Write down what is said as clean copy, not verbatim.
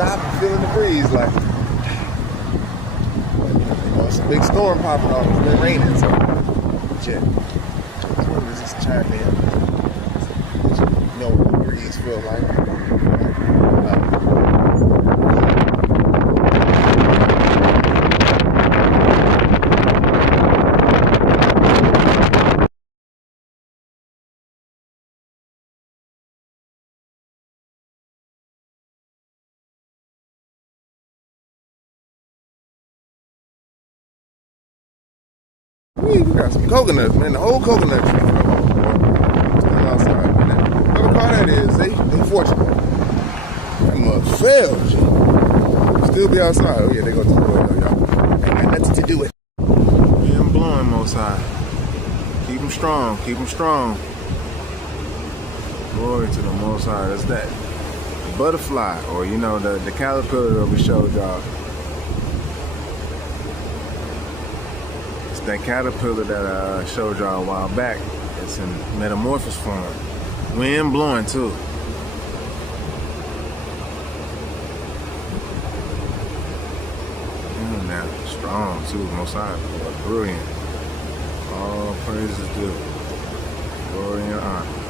stop and feeling the breeze, like, you know, it's a big storm popping off. It's been raining, so check. What does this chime in? You know what the breeze feel like. We got some coconuts, man. The whole coconut tree fell off, boy. Still outside, man. Whatever car that is, they fortunate. That mother fell, G. Still be outside. Oh yeah, they go to the door, y'all. Ain't got nothing to do with it. Wind blowing, Most High. Keep them strong. Keep them strong. Glory to the Most High. That's that butterfly, or you know, the caterpillar that we showed y'all. That caterpillar that I showed y'all a while back, it's in metamorphosis form. Wind blowing too. And now strong too, Most High. Brilliant. All praises due. Glory and honor.